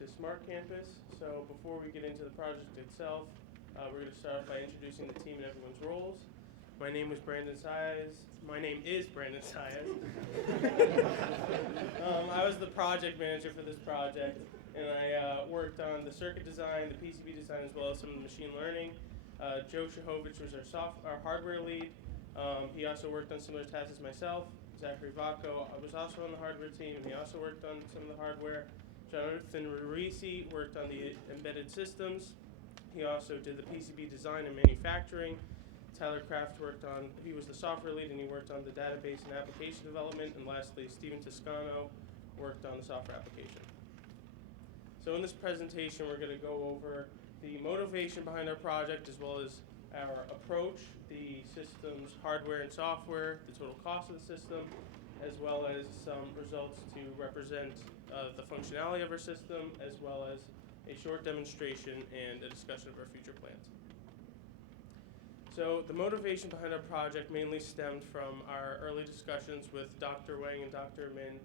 project is Smart Campus. So before we get into the project itself, we're going to start by introducing the team and everyone's roles. My name is Brandon Saez. My name is Brandon Saez. I was the project manager for this project, and I worked on the circuit design, the PCB design, as well as some of the machine learning. Joe Szczechowiscz was our hardware lead. He also worked on similar tasks as myself. Vacco was also on the hardware team, and he also worked on some of the hardware. Jonathan Ruisi worked on the embedded systems. He also did the PCB design and manufacturing. Tyler Kraft he was the software lead, and he worked on the database and application development. And lastly, Toscano worked on the software application. So in this presentation, we're going to go over the motivation behind our project, as well as our approach, the system's hardware and software, the total cost of the system, as well as some results to represent the functionality of our system, as well as a short demonstration and a discussion of our future plans. So the motivation behind our project mainly stemmed from our early discussions with Dr. Wang and Dr. Min,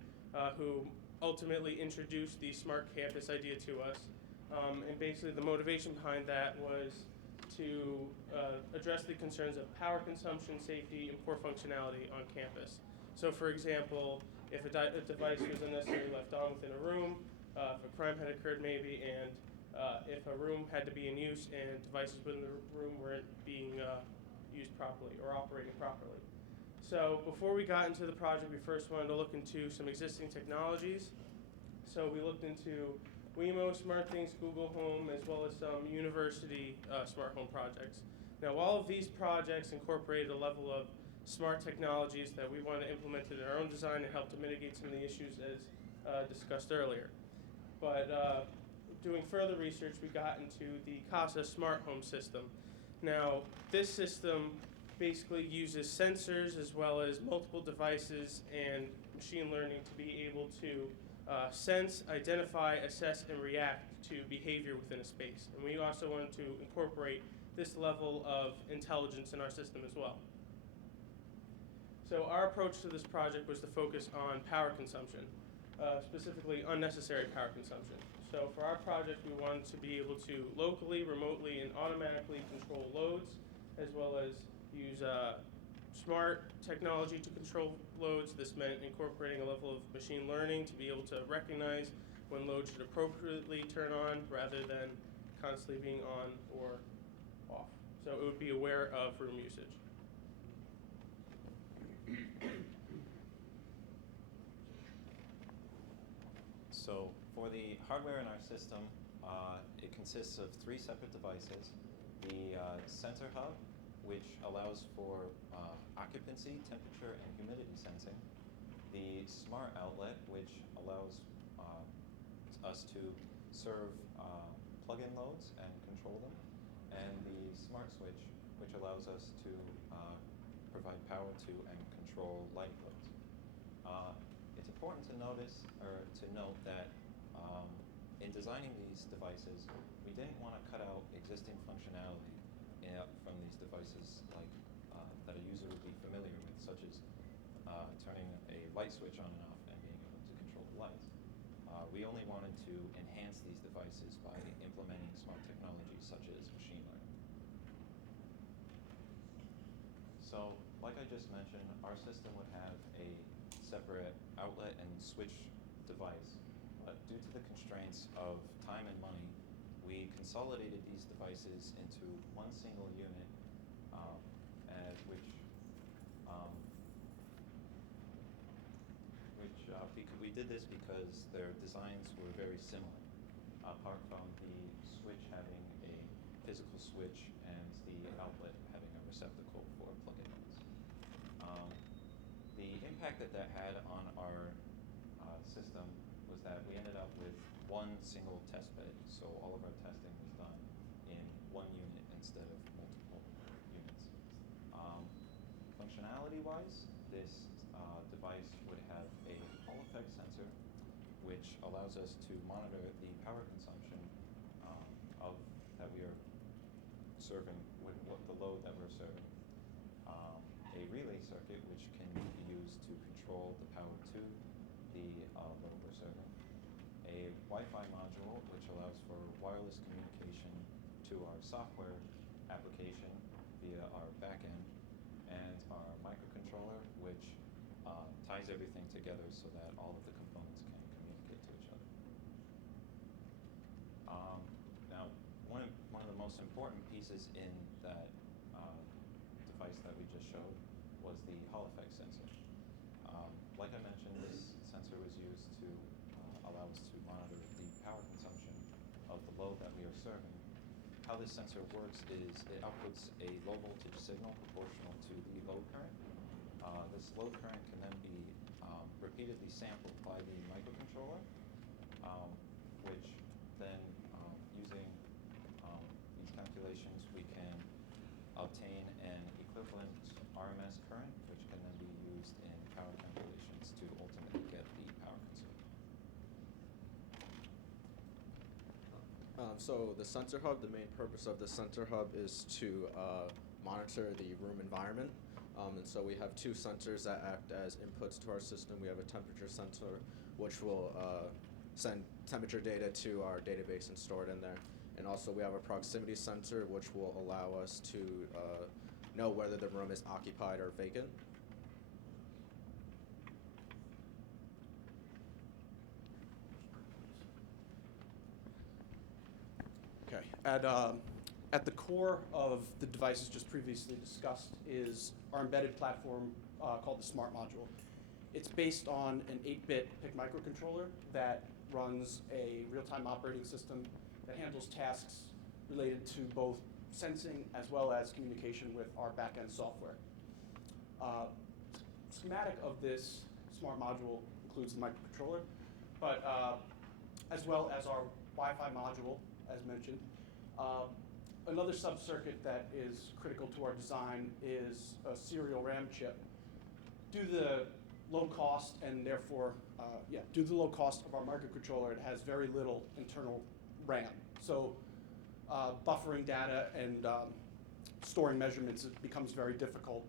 who ultimately introduced the Smart Campus idea to us. And basically the motivation behind that was to address the concerns of power consumption, safety, and poor functionality on campus. So for example, if a device was unnecessarily left on within a room, if a crime had occurred maybe, and if a room had to be in use and devices within the room weren't being used properly or operating properly. So before we got into the project, we first wanted to look into some existing technologies. So we looked into Wemo, SmartThings, Google Home, as well as some university smart home projects. Now, all of these projects incorporated a level of smart technologies that we want to implement in our own design and help to mitigate some of the issues as discussed earlier. But doing further research, we got into the CASA smart home system. Now, this system basically uses sensors as well as multiple devices and machine learning to be able to sense, identify, assess, and react to behavior within a space. And we also wanted to incorporate this level of intelligence in our system as well. So our approach to this project was to focus on power consumption, specifically unnecessary power consumption. So for our project, we wanted to be able to locally, remotely, and automatically control loads, as well as use smart technology to control loads. This meant incorporating a level of machine learning to be able to recognize when loads should appropriately turn on rather than constantly being on or off. So it would be aware of room usage. So for the hardware in our system, it consists of 3 separate devices. The sensor hub, which allows for occupancy, temperature, and humidity sensing. The smart outlet, which allows us to serve plug-in loads and control them. And the smart switch, which allows us to provide power to and control light loads. It's important to note that in designing these devices, we didn't want to cut out existing functionality from these devices that a user would be familiar with, such as turning a light switch on and off and being able to control the lights. We only wanted to enhance these devices by implementing smart technologies such as machine learning. So, like I just mentioned, our system would have a separate outlet and switch device, but due to the constraints of time and money, we consolidated these devices into one single unit, we did this because their designs were very similar, apart from the switch having a physical switch and the outlet having a receptacle for plug-ins. The impact that had on our system was that we ended up with one single test bed, so all of our testing was done in one unit instead of multiple units. Functionality-wise, this device would have a Hall effect sensor, which allows us to monitor the power consumption that we are serving, with the load that we're serving. A relay circuit, which can be used to control the power to the load we're serving. A Wi-Fi module, wireless communication to our software application via our backend, and our microcontroller, which ties everything together so that all of the components can communicate to each other. Now, one of the most important pieces in that device that we just showed was the Hall effect sensor. Like I mentioned, this sensor was used to allow us to monitor the power consumption of the load that we are serving. How this sensor works is it outputs a low voltage signal proportional to the load current. This load current can then be repeatedly sampled by the microcontroller, which then, using these calculations, we can obtain an equivalent RMS current, which can then be used in power calculations to ultimately get the power consumed. So the sensor hub, the main purpose of the sensor hub is to monitor the room environment. And so we have two sensors that act as inputs to our system. We have a temperature sensor, which will send temperature data to our database and store it in there. And also we have a proximity sensor, which will allow us to know whether the room is occupied or vacant. Okay. At the core of the devices just previously discussed is our embedded platform called the Smart Module. It's based on an 8-bit PIC microcontroller that runs a real-time operating system that handles tasks related to both sensing as well as communication with our back-end software. Schematic of this Smart Module includes the microcontroller, but as well as our Wi-Fi module, as mentioned. Another sub-circuit that is critical to our design is a serial RAM chip. Due to the low cost and therefore, due to the low cost of our microcontroller, it has very little internal RAM. So buffering data and storing measurements becomes very difficult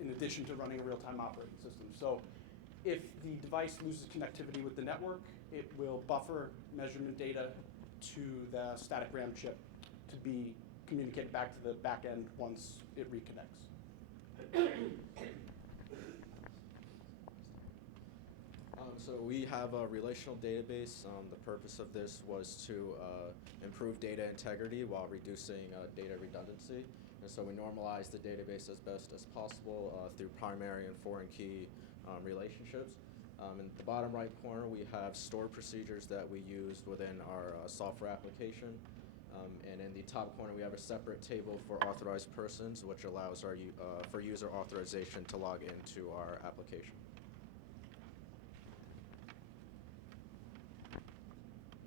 in addition to running a real-time operating system. So if the device loses connectivity with the network, it will buffer measurement data to the static RAM chip to be communicated back to the back end once it reconnects. So we have a relational database. The purpose of this was to improve data integrity while reducing data redundancy. And so we normalize the database as best as possible through primary and foreign key relationships. In the bottom right corner, we have stored procedures that we use within our software application. And in the top corner, we have a separate table for authorized persons, which allows our for user authorization to log into our application.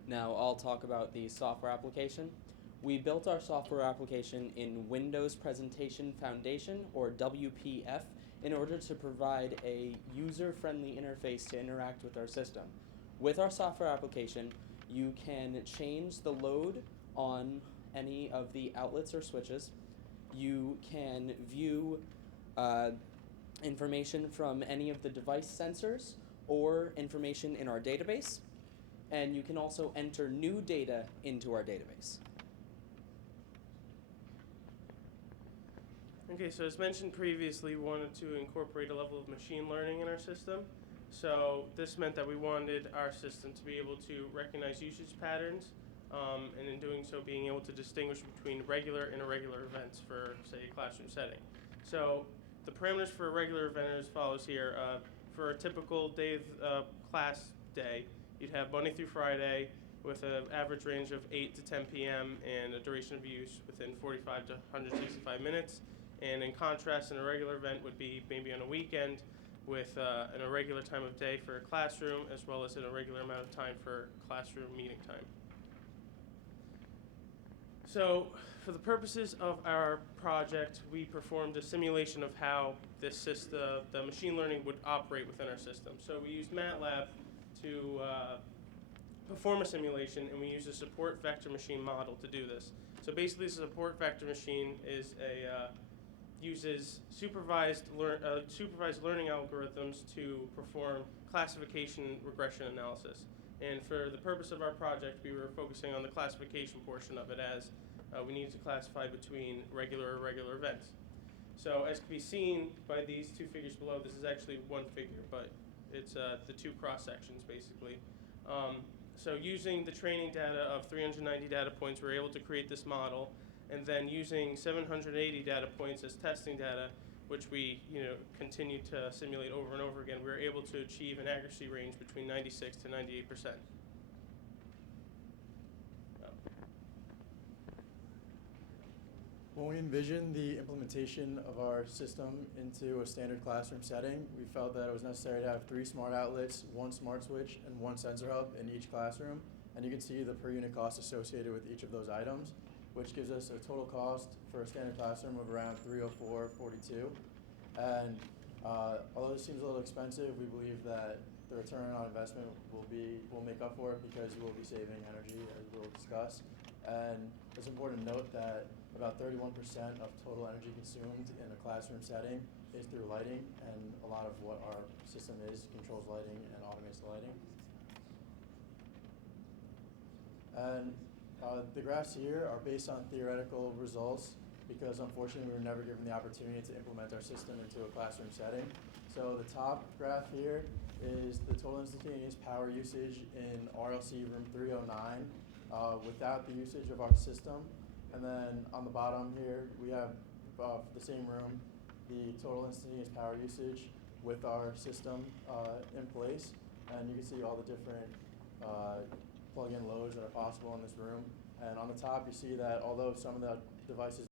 Now I'll talk about the software application. We built our software application in Windows Presentation Foundation, or WPF, in order to provide a user-friendly interface to interact with our system. With our software application, you can change the load on any of the outlets or switches. You can view information from any of the device sensors or information in our database. And you can also enter new data into our database. Okay, so as mentioned previously, we wanted to incorporate a level of machine learning in our system. So this meant that we wanted our system to be able to recognize usage patterns, and in doing so, being able to distinguish between regular and irregular events for, say, a classroom setting. So the parameters for a regular event are as follows here. For a typical day of class day, you'd have Monday through Friday with an average range of 8 to 10 p.m. and a duration of use within 45 to 165 minutes. And in contrast, an irregular event would be maybe on a weekend with an irregular time of day for a classroom, as well as an irregular amount of time for classroom meeting time. So for the purposes of our project, we performed a simulation of how this system, the machine learning would operate within our system. So we used MATLAB to perform a simulation, and we use a support vector machine model to do this. So basically, the support vector machine is uses supervised learning algorithms to perform classification regression analysis. And for the purpose of our project, we were focusing on the classification portion of it, as we needed to classify between regular or irregular events. So as can be seen by these two figures below, this is actually one figure, but it's the two cross sections basically. So using the training data of 390 data points, we're able to create this model, and then using 780 data points as testing data, which we continue to simulate over and over again, we were able to achieve an accuracy range between 96 to 98%. When we envisioned the implementation of our system into a standard classroom setting, we felt that it was necessary to have 3 smart outlets, 1 smart switch, and 1 sensor hub in each classroom. And you can see the per unit cost associated with each of those items, which gives us a total cost for a standard classroom of around $304.42. And although this seems a little expensive, we believe that the return on investment will make up for it, because we'll be saving energy, as we'll discuss. And it's important to note that about 31% of total energy consumed in a classroom setting is through lighting, and a lot of what our system controls lighting and automates the lighting. And the graphs here are based on theoretical results, because unfortunately we were never given the opportunity to implement our system into a classroom setting. So the top graph here is the total instantaneous power usage in RLC room 309 without the usage of our system. And then on the bottom here, we have the same room, the total instantaneous power usage with our system in place. And you can see all the different plug-in loads that are possible in this room. And on the top, you see that although some of the devices